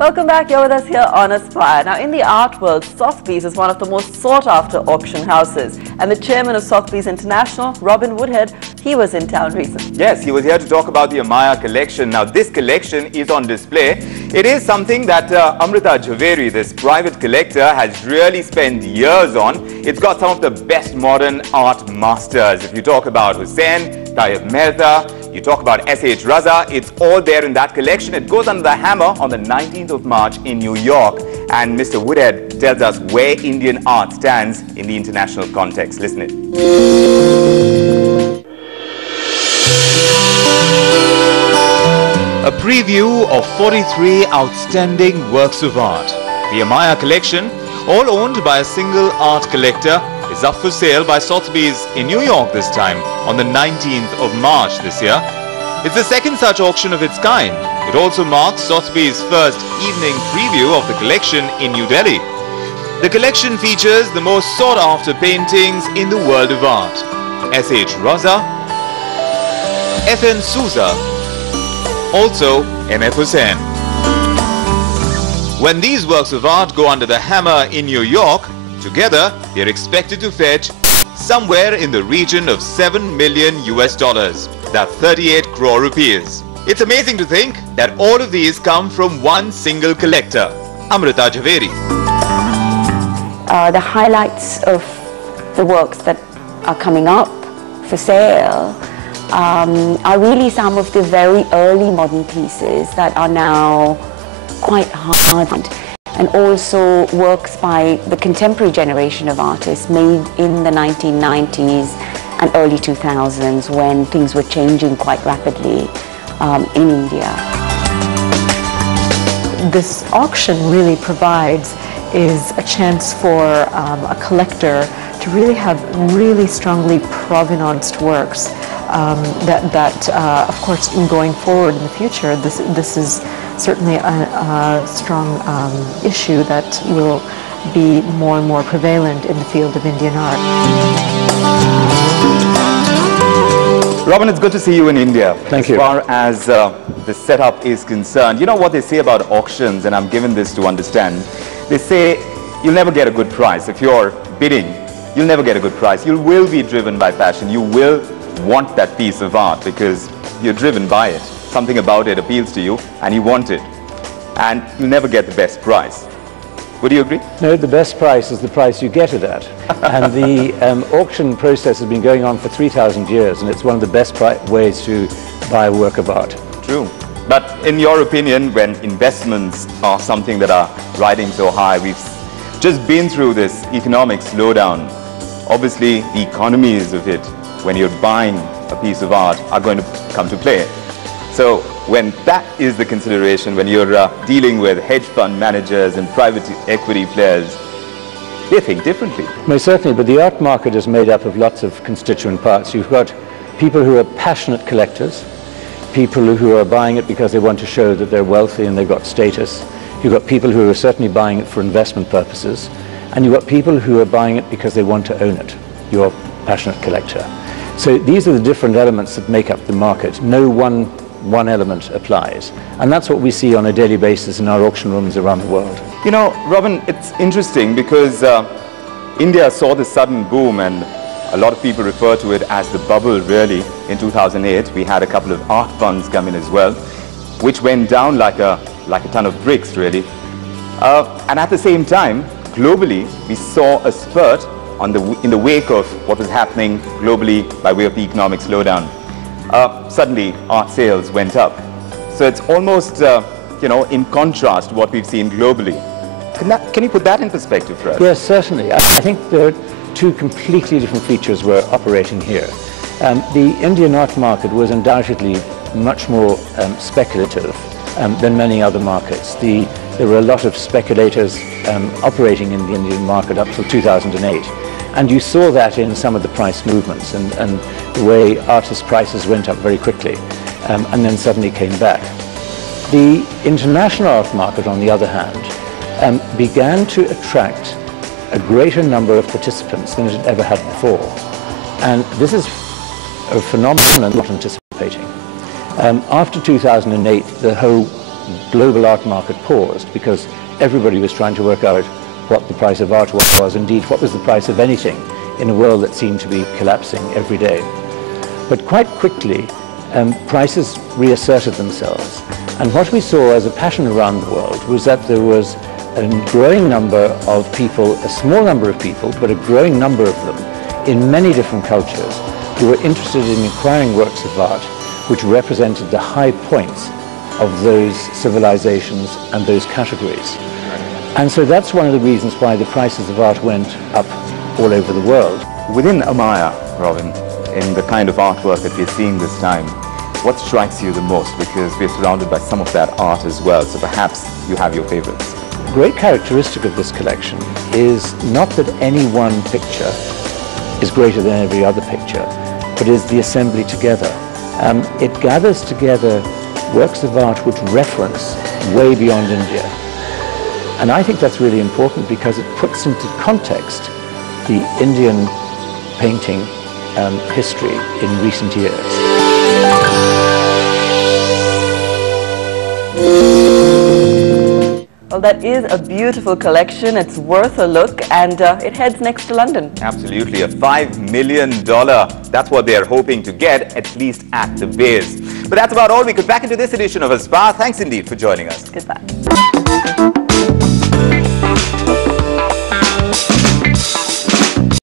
Welcome back. You're with us here on Aspire. Now, in the art world, Sothbeys is one of the most sought-after auction houses. And the chairman of Sothbeys International, Robin Woodhead, he was in town recently. Yes, he was here to talk about the Amaya collection. Now, this collection is on display. It is something that Amrita Jhaveri, this private collector, has really spent years on. It's got some of the best modern art masters. If you talk about Hussain, Tayyib Mehta, you talk about S.H. Raza, it's all there in that collection. It goes under the hammer on the 19th of March in New York. And Mr. Woodhead tells us where Indian art stands in the international context. Listen in. A preview of 43 outstanding works of art. The Amaya collection, all owned by a single art collector, is up for sale by Sothbeys in New York this time, on the 19th of March this year. It's the second such auction of its kind. It also marks Sothbeys' first evening preview of the collection in New Delhi. The collection features the most sought-after paintings in the world of art. S.H. Raza, F.N. Souza, also M.F. Hussain. When these works of art go under the hammer in New York, together, they're expected to fetch somewhere in the region of $7 million US. That's 38 crore rupees. It's amazing to think that all of these come from one single collector, Amrita Jhaveri. The highlights of the works that are coming up for sale are really some of the very early modern pieces that are now quite hard. And also works by the contemporary generation of artists made in the 1990s and early 2000s when things were changing quite rapidly in India. This auction really provides is a chance for a collector to really have really strongly provenanced works that of course, going forward in the future, this is certainly a strong issue that will be more and more prevalent in the field of Indian art. Robin, it's good to see you in India. Thank you. As far as the setup is concerned, you know what they say about auctions, and I'm given this to understand. They say you'll never get a good price. If you're bidding, you'll never get a good price. You will be driven by passion. You will want that piece of art because you're driven by it. Something about it appeals to you and you want it. And you'll never get the best price. Would you agree? No, the best price is the price you get it at. And the auction process has been going on for 3,000 years, and it's one of the best ways to buy a work of art. True. But in your opinion, when investments are something that are riding so high, we've just been through this economic slowdown. Obviously, the economies of it, when you're buying a piece of art, are going to come to play. So when that is the consideration, when you're dealing with hedge fund managers and private equity players, they think differently. Most certainly, but the art market is made up of lots of constituent parts. You've got people who are passionate collectors, people who are buying it because they want to show that they're wealthy and they've got status. You've got people who are certainly buying it for investment purposes, and you've got people who are buying it because they want to own it. You're a passionate collector. So these are the different elements that make up the market. No one element applies. And that's what we see on a daily basis in our auction rooms around the world. You know, Robin, it's interesting because India saw this sudden boom, and a lot of people refer to it as the bubble, really. In 2008, we had a couple of art funds come in as well, which went down like a ton of bricks, really. And at the same time, globally, we saw a spurt in the wake of what was happening globally by way of the economic slowdown. Suddenly, art sales went up. So it's almost, in contrast to what we've seen globally. Can you put that in perspective for us? Yes, certainly. I think there are two completely different features we're operating here. The Indian art market was undoubtedly much more speculative than many other markets. There were a lot of speculators operating in the Indian market up till 2008. And you saw that in some of the price movements and the way artist prices went up very quickly and then suddenly came back. The international art market, on the other hand, began to attract a greater number of participants than it had ever had before. And this is a phenomenon not anticipating. After 2008, the whole global art market paused because everybody was trying to work out what the price of art was, indeed what was the price of anything in a world that seemed to be collapsing every day. But quite quickly, prices reasserted themselves. And what we saw as a pattern around the world was that there was a growing number of people, a small number of people, but a growing number of them in many different cultures who were interested in acquiring works of art which represented the high points of those civilizations and those categories. And so that's one of the reasons why the prices of art went up all over the world. Within Amaya, Robin, in the kind of artwork that we're seeing this time, what strikes you the most? Because we're surrounded by some of that art as well, so perhaps you have your favorites. A great characteristic of this collection is not that any one picture is greater than every other picture, but is the assembly together. It gathers together works of art which reference way beyond India. And I think that's really important because it puts into context the Indian painting history in recent years. Well, that is a beautiful collection. It's worth a look, and it heads next to London. Absolutely, a $5 million. That's what they're hoping to get, at least at the base. But that's about all we could pack into this edition of Aspire. Thanks indeed for joining us. Goodbye.